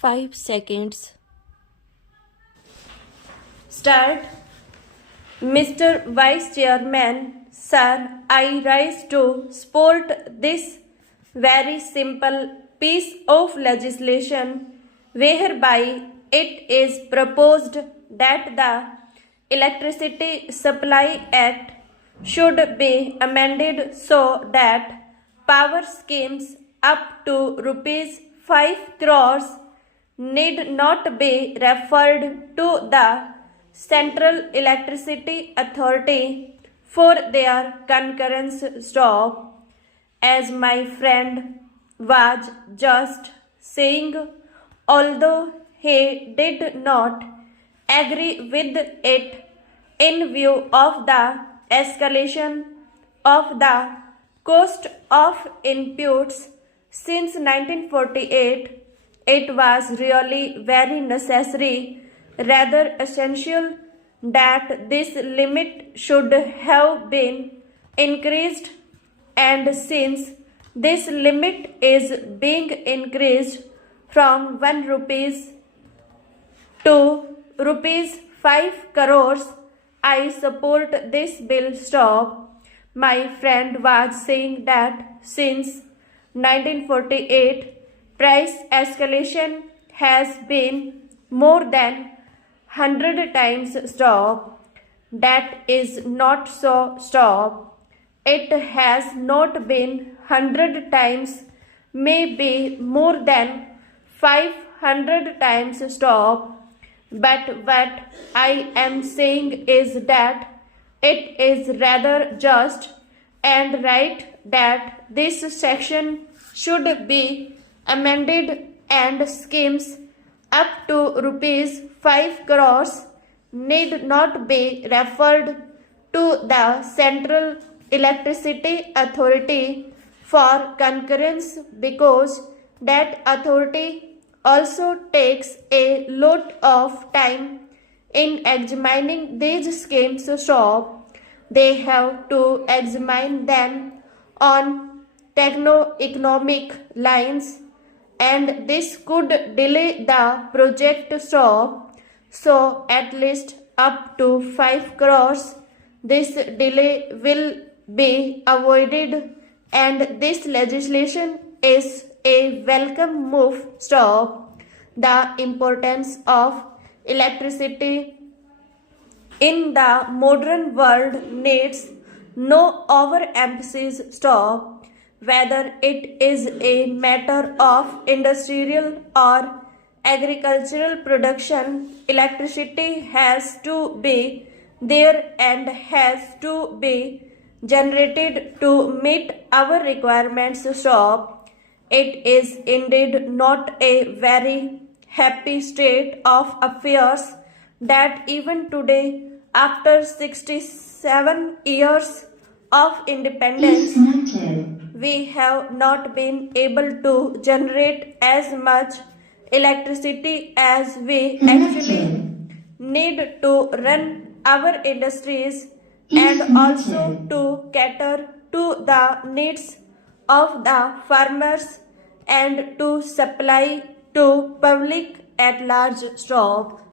5 seconds. Start. Mr. Vice Chairman, sir, I rise to support this very simple piece of legislation whereby it is proposed that the Electricity Supply Act should be amended so that power schemes up to rupees 5 crores need not be referred to the Central Electricity Authority for their concurrence stop. As my friend was just saying, although he did not agree with it in view of the escalation of the cost of inputs since 1948, it was really very necessary, rather essential, that this limit should have been increased, and since this limit is being increased from 1 rupees to rupees 5 crores, I support this bill stop. My friend was saying that since 1948, price escalation has been more than 100 times stop. That is not so stop. It has not been 100 times, maybe more than 500 times stop. But what I am saying is that it is rather just and right that this section should be amended and schemes up to rupees 5 crores need not be referred to the Central Electricity Authority for concurrence, because that authority also takes a lot of time in examining these schemes stop. They have to examine them on techno-economic lines, and this could delay the project stop. So at least up to 5 crores, this delay will be avoided, and this legislation is a welcome move stop. The importance of electricity in the modern world needs no overemphasis stop. Whether it is a matter of industrial or agricultural production, electricity has to be there and has to be generated to meet our requirements stop. It is indeed not a very happy state of affairs that even today, after 67 years of independence, we have not been able to generate as much electricity as we actually need to run our industries and also to cater to the needs of the farmers and to supply to public at large stop.